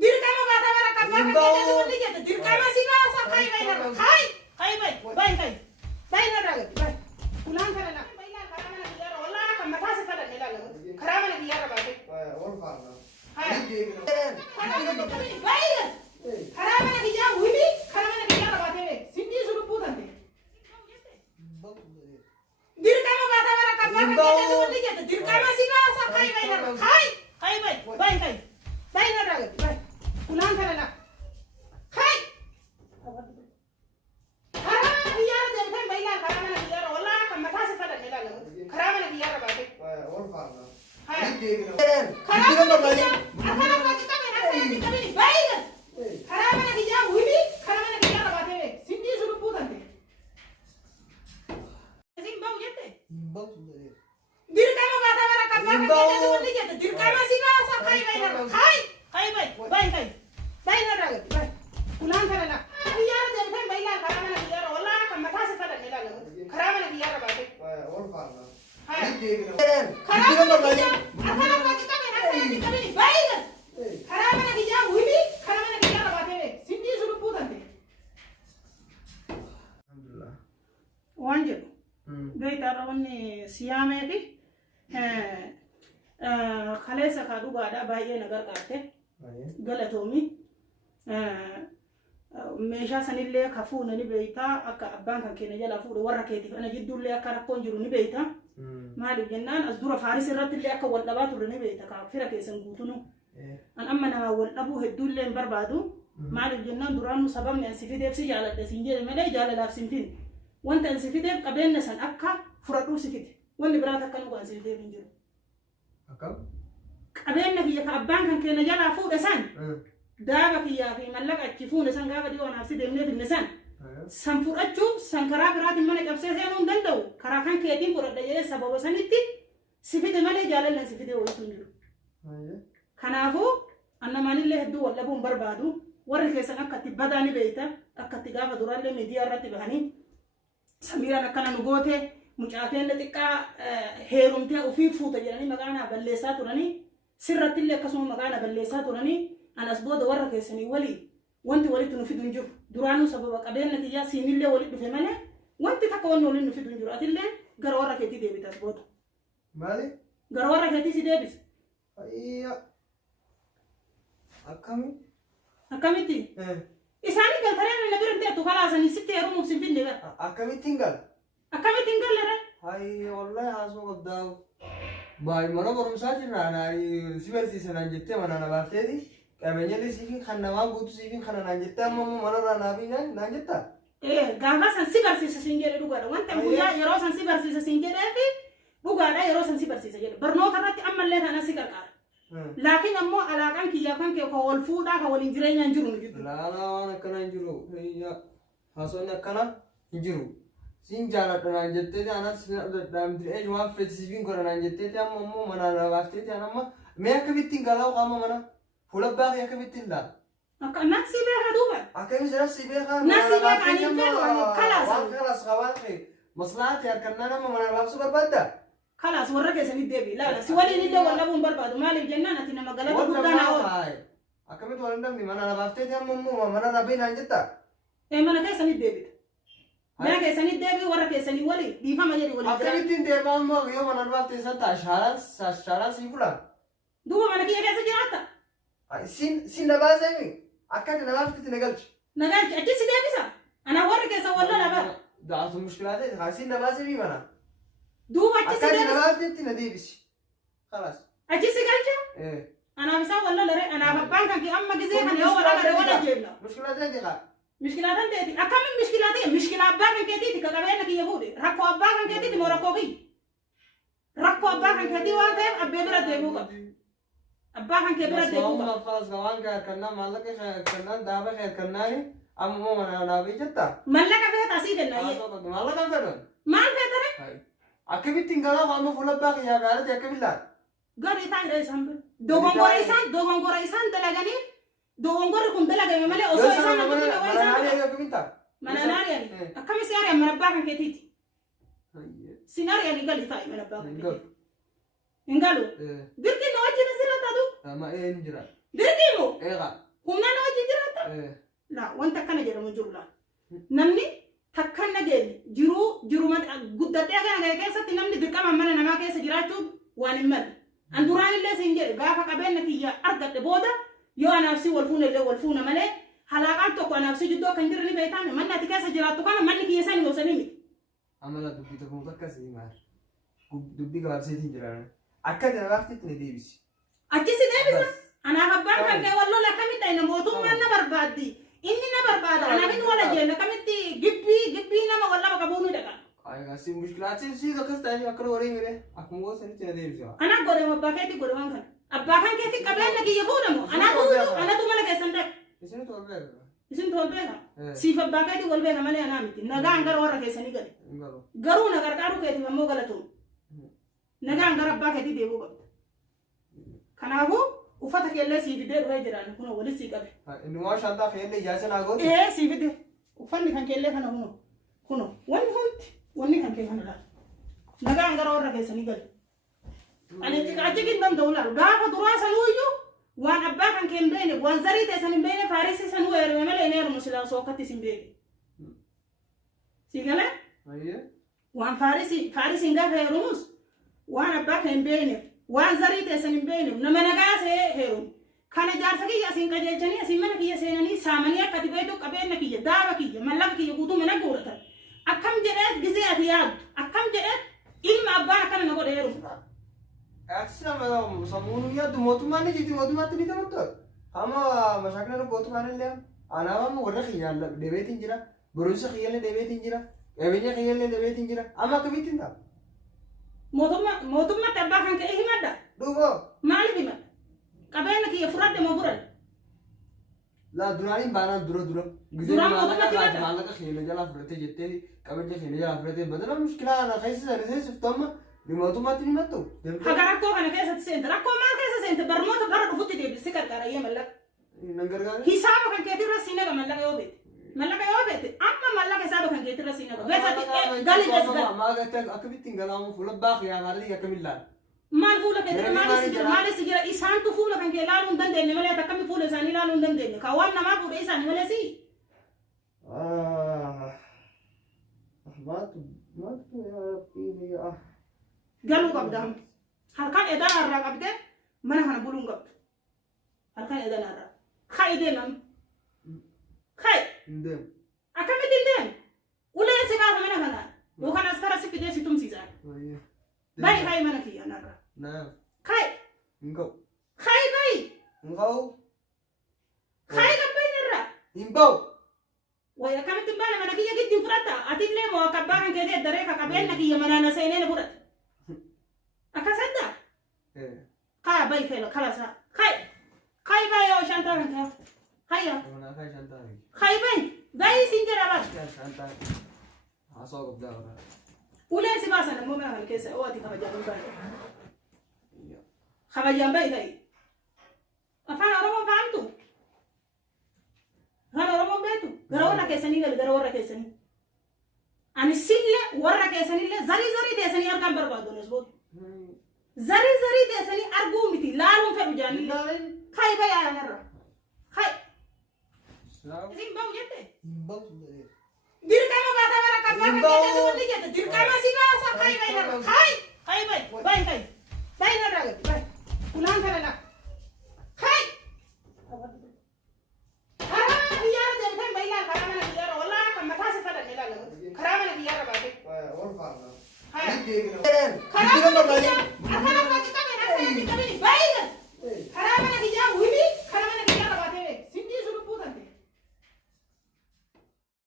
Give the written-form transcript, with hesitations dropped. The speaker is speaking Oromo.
dirqama baata bara qabaa kan jedhu wanni jedhu dirqama si baasa kai bai na raga bai ulan kana na bai la karama na biyara wallahi kan mata se fada ne la karama na biyara ba dai wal farna bai karama na biyara wili karama na biyara ba dai sindi suru putan de dirqama baata bara qabaa kan jedhu wanni jedhu dirqama si baasa kai bai na raga bai ulan kana na kai karama biyara de kan bai la karama na biyara wallahi kan mata se fada ne la karama na biyara ba dai wal farna karama na biyara akana ba kita me na bai karama na biyara wili karama na biyara ba dai sindi suru putan de sing bau jette dirqama baata bara qabaa kan jedhu wanni jedhu dirqama si baasa kai bai na raga bai ulan kana na biyara de kan bai la karama na biyara wallahi kan mata se fada ne la karama na biyara ba dai wal farna karama na biyara akana ba kita me na bai karama na biyara wili karama na biyara ba dai sindi suru putan de alhamdulillah wanje dai tarawni siyameti khalesa ka dugaadha baay'ee nagar qaate galatoomi meeshaa sanillee ka fuunani beeytaa akka abbaan kan keenya jala fuudhe warra keetiif ana jiddullee akka rakkoon jiru ni beeyta maaliif jennaan as dura faaris irrattillee akka wal dhabaa turre ni beeyta ka fira keessan guutunu an amma nama wal dhabuu hedduullee hin barbaadu maaliif jennaan duraanuu sababni an si fideef si jaaladhe siin jedhe malee jaalalaaf sin fide wanta an si fideef qabeenya san akka furadhuu si fide wanni biraat akka nu kan si fideef hin jiru qabeenya kiyya ka abbaan kan keenya jalaa fuudhe san daaba kiyyaa fi mallaqa achi fuune san gaafa dhiyoonaaf si deemnee finne san fudhachuuf san karaa biraatiin mana cabsee seenuu hin danda'u karaa kan keetiin fudhadha jedhee sababa sanitti si fide malee jaalallan si fide wayitu hin jiru kanaafuu annamaanillee hedduu wal dhabuu hin barbaadu warri keessan akka itti badaa ni beeyta akka itti gaafa duraallee miidiyaa irratti bahanii samiiraan akkana nu goote mucaateen xiqqaa heerumtee ofii fuuta jedhanii maqaanaa balleessaa turanii sirrattillee akkasuma maqaanaa balleessaa turanii anas booda warra keessanii walii wanti walitti nu fidu hin jiru duraanuu sababa qabeenya kiyyaa siinillee walitti dhufe malee wanti takka wanni walitti nu fidu hin jiru atillee gara warra keetii deebitas booda maali gara warra keetii si deebis akkamitti isaanii galtareen na bira teettu kalaasanii sitti heerumuuf sin finne gara akkamittiin gal akkamittiin gallare hay wallahi haasoo qabdaa baay mana barumsaa jirra si barsiisan jettee mana na baafteeti qabeenya siifin kan namaa guutu siifin kana naan jettee amma mana irraa naabii naan jetta gaafa san si barsiisa sin jedhe dhugaadha wanta guyyaa yeroo san si barsiisa sin jedhee fi dhugaadha yeroo san si barsiisa jedhe barnoota irratti ammallee kana si qarqaara laakiin ammoo alaaqaan kiyyaa kan kee ka wal fuudhaa ka waliin jireenyaan jiru nu jiru laalaa waan akkana hin jiru haasonni akkana hin jiru sin jaaladha naan jetteeti anas dadhaamti waan fedhi siifin godha naan jetteeti amma ammoo mana na baafteeti amma mee akkamittiin galaa qaama mana fuula baaqii akkamittiin laala akka nasi beekaa duuba akkamis nasi beekaa nasi beekaa ani fedhu kalaas waan kalaas qabaan kee maslahaati harkannaa nama mana baabsu barbaadda kalaas warra keessanii deebi laala si waliin illee wal dhabuun barbaadu maaliif jennaan ati nama galata guddaa naa oolu akkamitti wal hin dhabne mana na baafteeti amma ammoo mana na bee naan jetta mana keessanii deebita mana keessanii deebii warra keessanii waliin dhiifama jedhi waliin akkamittiin deemaa ammoo yoo mana na baaftee san ta'a shaaraan sii fula duuba mana kiyya keessa jiraatta sin na baasemi akkati na baafteeti na galchi achi si deebisa ana warra keessa walla laba daatu mushkilaate sin na baasemi mana duuba achi si akkati na deebisa baafteetti na deebisi خلاص achi si galcha ana bisa walla lare ana babbaan kan ki amma gizee kan yoo wala lare wala jeebla mushkilaate diqa مشكلات انت اكم مشكلات مشكله ابا كان كتيتي كغبينا كي يهودي ركو ابا كان كتيتي مو ركو ابا كان كتي وانت ابي برا ديبوكا ابا كان كبير ديبوكا خلاص غوان كنا مالك كنا دابا كناني ام مو انا بيجتا مالك فيه تاسيد الناي مالك فين ما فيتر اكيد تنغلا قام فلبا يا غالت يا كبيلا غري تاي ريسام دوغون غوريسان دلغاني دوغونغور كون دلغا مالي اوسو اسان mana nari ani akami siari amana bakan ketiti sinari ani gali tai mana bakan engalu dirki no wajina sira tadu ما إيه نجرا dirqiimo إيه غا humna nama jijjiirata إيه la wanta kana jedhamu jiru la namni takkan nageenya jiru guddadhee kana keessatti namni dirqama mana namaa keessa jiraachuun waan hin malle an duraan illee siin jedhe gaafa qabeenya kiyya argadhe booda yoo anaaf si wal fuune illee wal fuuna malee halaaqaan tokko anaaf si jiddoo kan jirani beekame manni ati keessa jiraattu kana manni kiyya san goosanii miti amala dubbii tokko akkasii maal dubbii gabaabseetiin jiraan akka dalaaftitti ni deebisi achisi deebisa anaaf abbaan kan kee wal lola akkamitti ayna mootummaan na barbaaddi inni na barbaada anaaf inni wala jenna akkamitti gibbii nama wal lama qabuunu dhaqa ayga si mushkilaati si zakkas taani akkana waree mire akkuma goosanitti na deebisa ana godhe abbaa keetti godhe waan kana abbaa kan keetti qabeenya kiyya fuudhamu anatu mala keessan dhaqa isinitu wal beeka isin wal beeka siif abbaa keetti wal beeka malee anaa miti nagaan gara warra keessanii gale garuu na gargaaru keetiif ammoo galatuun nagaan gara abbaa keetti deebuu qabda kanaafuu uffata keellee sii fidee dhufee jiraan kun walis sii qabe inni waa shantaa keellee ijaasa naa goote sii fidee uffanni kan keellee kana kuno wanni kan kee kana laal nagaan gara warra keessanii gale ani achikin danda'u laalu gaafa duraa sanuuyyuu waan abbaa kan kee hin beekne waan zarii teessan hin beekne faarisii sanuu eerume malee hin eerumu silaa sookattis hin beekne sii galee waan faarisiin gaafa heerumus waan abbaa kan hin beekne waan zarii teessan hin beekne nama nagaa see heerumu kana jaarsa kiyya asiin qajeelchanii asiin mana kiyya seenanii saamanii akka ati beektu qabeenya kiyya daaba kiyya mallaqa kiyya guutuu mana guuratan akkam jedhee gizee ati yaaddu akkam jedhee ilma abbaan akkana na godhe heerumu Aksina samunu ya du motummaa ni jiti motummaatti ni taphattu amma mashaakina gootumaan illee anaama warra xiyyaalla deebeetiin jira barumsa xiyyalle deebeetiin jira qabeenya xiyyalle deebeetiin jira amma akkamittiin ta'a mootummaatti abbaa kan ka'e himadda dhugoo maaliif himadda qabeenya kiyya furadde moo furadde laa duraaniin baanaan dura Duraan mootummaatti himadda maallaqa xiyyalle jalaa fudhattee jettee qabeenya xiyyalle jalaa fudhattee badala mushkilaa ana keessa siftu amma mootummaatti ni mattu haga rakkoo kana keessatti seente rakkoo maal keessa seente barnoota gara dhufutti deebisi qarqarayyee mallaqa nan gargaara hisaaba kan keetirra siinaga mallaqa yoo beete amma mallaqa hisaaba kan keetirra siinaga beesatti gali desgal maagatti akkamittiin galaamu fuula baaqi yaamaalii akkamii laala maal fuula keetirra maalis jira isaantu fuula kan kee ilaaluu hin dandeenye malee akkami fuula isaanii ilaaluu hin dandeenye ka waan namaa fuudhee isaanii malee si maatu yaa rabbii yaa galuu qabda halkan edan arraa qabde mana kana buluun qabdu halkan edan arraa kai deemam kai akkamitti deem ulee si gaafa mana kana yookaan askara si fidee si tumsiisaan bayi kai mana kiyya narraa kai ngau kai gabbayin irraa himbau way akkamitti baana mana kiyya giddi fudhatta atillee moo akka abbaa kan keetee daree ka qabeenya kiyya manaana seenee na fudhata akasanda kaya bay kelo kala sa kai bay yo shanta kan ka kaya ona kai shanta kai bay sinjera ba shanta aso gobda ora ule si basa na mo mana kesa o ati kaba jabu bay kaba jambay kai afana romo fahamtu hana romo betu garawna kesani gara warra kesani ani sille warra kesani le zari desani arkan barbado nesbot zari desani argu miti laalun fedu jani kai bay ya narra kai zimbau jette dirkama bata bara kabba kan jette wonni jette dirkama siba sa kai bay narra kai bay narra bay ulan kala la kai karama biyara dem kan bay la karama na biyara wala kan mata se fada ne la karama na biyara ba de or fa karama na biyara akana ka kita